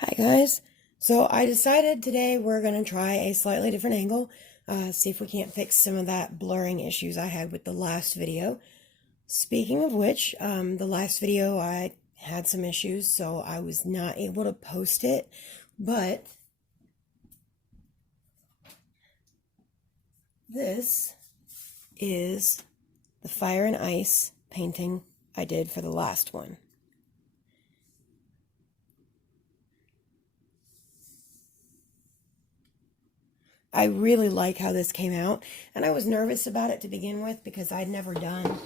Hi guys. So I decided today we're going to try a slightly different angle, see if we can't fix some of that blurring issues I had with the last video. Speaking of which, the last video I had some issues, so I was not able to post it, but this is the fire and ice painting I did for the last one. I really like how this came out, and I was nervous about it to begin with because I'd never done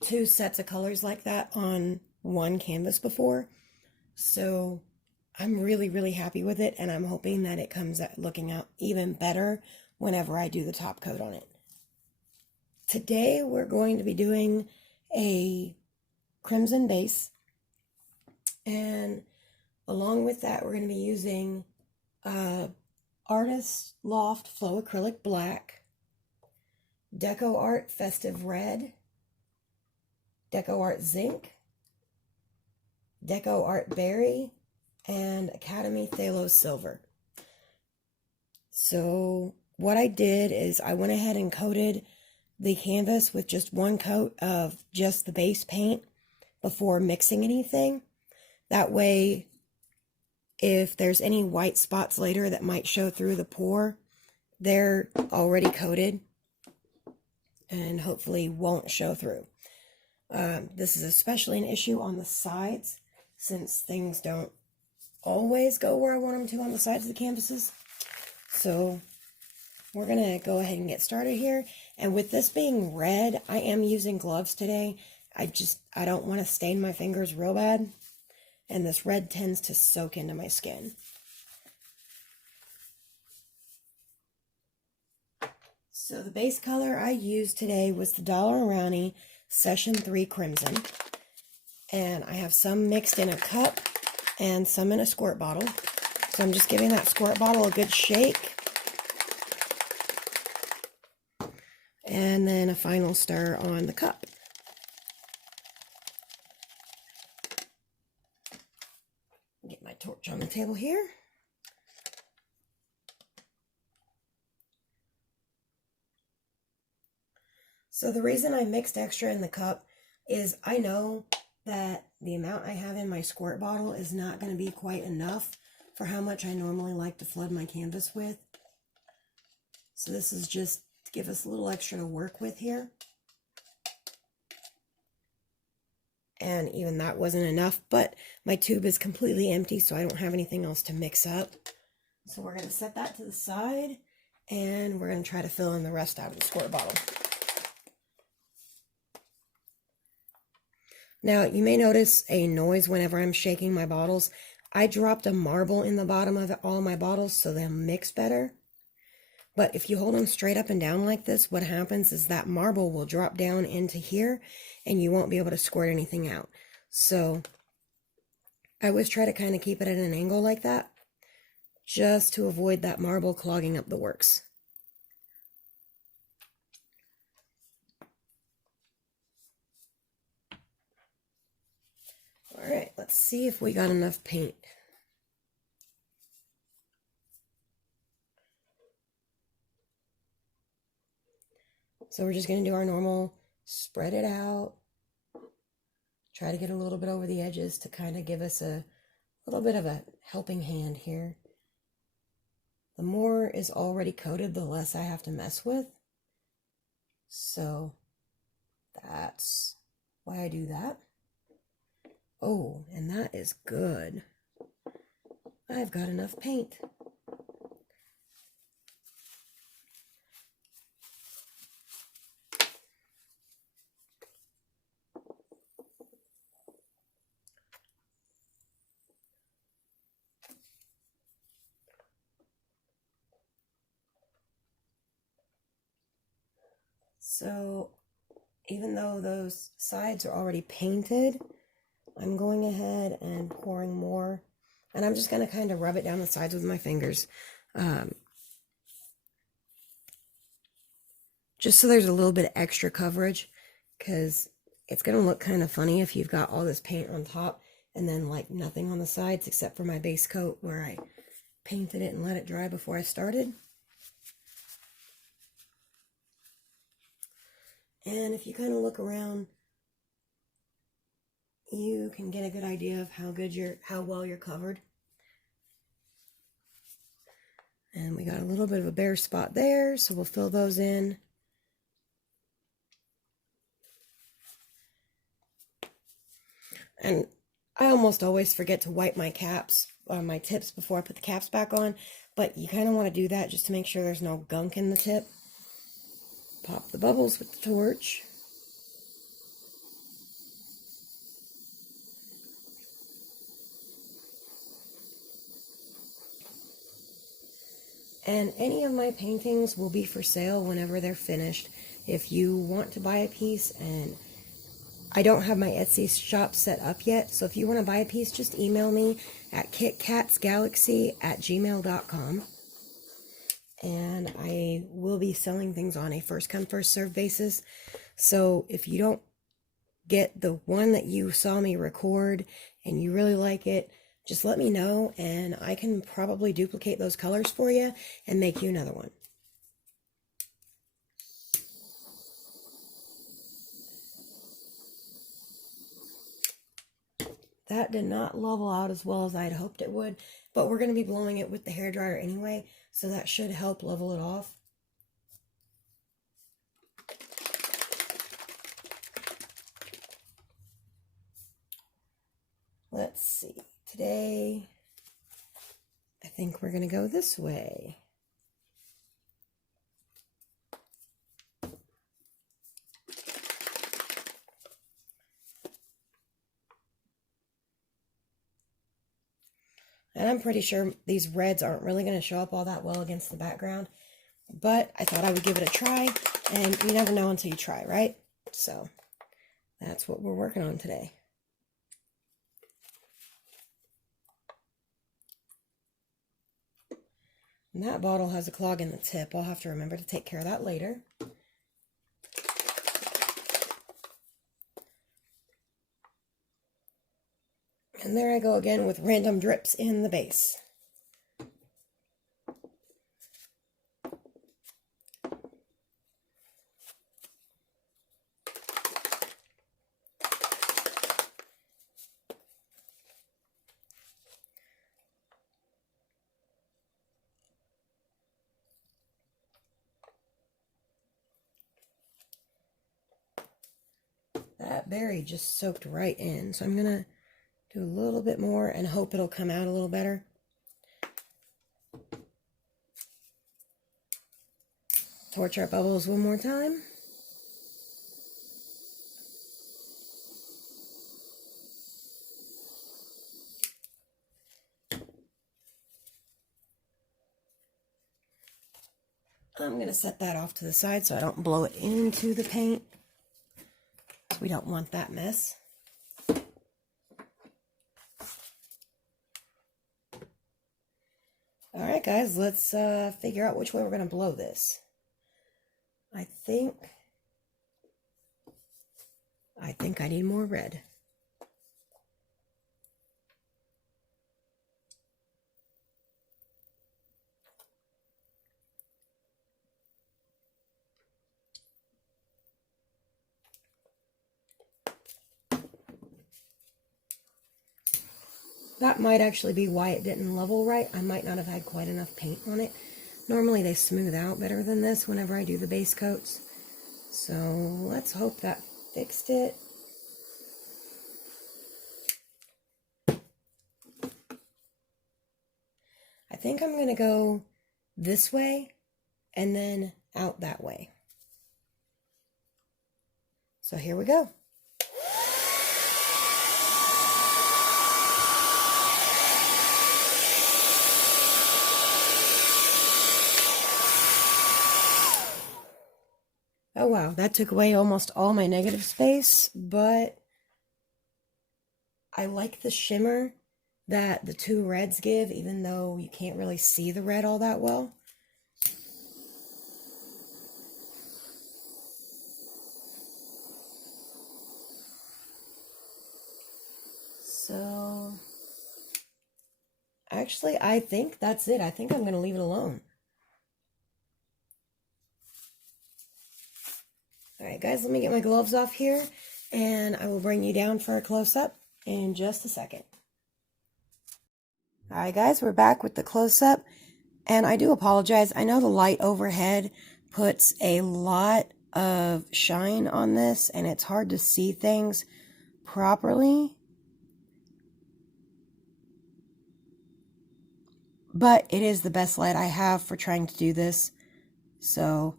two sets of colors like that on one canvas before. So I'm really happy with it, and I'm hoping that it comes out looking out even better whenever I do the top coat on it. Today we're going to be doing a crimson base, and along with that we're going to be using Artist Loft Flow Acrylic Black, DecoArt Festive Red, DecoArt Zinc, DecoArt Berry, and Academy Thalo Silver. So what I did is I went ahead and coated the canvas with just one coat of just the base paint before mixing anything. That way, if there's any white spots later that might show through the pour, they're already coated and hopefully won't show through. This is especially an issue on the sides since things don't always go where I want them to on the sides of the canvases. So we're going to go ahead and get started here. And with this being red, I am using gloves today. I don't want to stain my fingers real bad. And this red tends to soak into my skin. So the base color I used today was the Daler-Rowney Session 3 Crimson. And I have some mixed in a cup and some in a squirt bottle. So I'm just giving that squirt bottle a good shake. And then a final stir on the cup. Get my torch on the table here. So the reason I mixed extra in the cup is I know that the amount I have in my squirt bottle is not going to be quite enough for how much I normally like to flood my canvas with. So this is just to give us a little extra to work with here. And even that wasn't enough, but my tube is completely empty, so I don't have anything else to mix up. So we're going to set that to the side, and we're going to try to fill in the rest out of the squirt bottle. Now, you may notice a noise whenever I'm shaking my bottles. I dropped a marble in the bottom of all my bottles so they'll mix better. But if you hold them straight up and down like this, what happens is that marble will drop down into here and you won't be able to squirt anything out. So I always try to kind of keep it at an angle like that, just to avoid that marble clogging up the works. All right, let's see if we got enough paint. So we're just going to do our normal spread it out. Try to get a little bit over the edges to kind of give us a little bit of a helping hand here. The more is already coated, the less I have to mess with. So that's why I do that. Oh, and that is good. I've got enough paint. So even though those sides are already painted, I'm going ahead and pouring more, and I'm just going to kind of rub it down the sides with my fingers, just so there's a little bit of extra coverage, because it's going to look kind of funny if you've got all this paint on top and then like nothing on the sides except for my base coat where I painted it and let it dry before I started. And if you kind of look around, you can get a good idea of how well you're covered. And we got a little bit of a bare spot there, so we'll fill those in. And I almost always forget to wipe my caps, or my tips, before I put the caps back on, but you kind of want to do that just to make sure there's no gunk in the tip. Pop the bubbles with the torch. And any of my paintings will be for sale whenever they're finished. If you want to buy a piece, and I don't have my Etsy shop set up yet, so if you want to buy a piece, just email me at kitcatsgalaxy@gmail.com. And I will be selling things on a first come first serve basis. So if you don't get the one that you saw me record and you really like it, just let me know and I can probably duplicate those colors for you and make you another one. That did not level out as well as I had hoped it would, but we're going to be blowing it with the hairdryer anyway, so that should help level it off. Let's see. Today, I think we're going to go this way. And I'm pretty sure these reds aren't really going to show up all that well against the background, but I thought I would give it a try, and you never know until you try, right? So that's what we're working on today. And that bottle has a clog in the tip. I'll have to remember to take care of that later. And there I go again with random drips in the base. That berry just soaked right in, so I'm gonna do a little bit more and hope it'll come out a little better. Torch our bubbles one more time. I'm going to set that off to the side so I don't blow it into the paint. We don't want that mess. Alright guys, let's figure out which way we're going to blow this. I think I need more red. That might actually be why it didn't level right. I might not have had quite enough paint on it. Normally they smooth out better than this whenever I do the base coats. So let's hope that fixed it. I think I'm going to go this way and then out that way. So here we go. Oh wow, that took away almost all my negative space, but I like the shimmer that the two reds give, even though you can't really see the red all that well. So Actually, I think that's it. I think I'm going to leave it alone. All right, guys, let me get my gloves off here, and I will bring you down for a close-up in just a second. All right, guys, we're back with the close-up, and I do apologize. I know the light overhead puts a lot of shine on this, and it's hard to see things properly. But it is the best light I have for trying to do this, so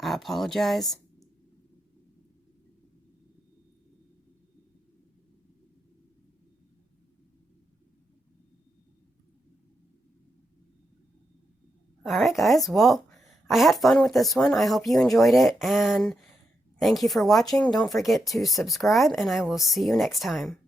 I apologize. All right, guys. Well, I had fun with this one. I hope you enjoyed it, and thank you for watching. Don't forget to subscribe, and I will see you next time.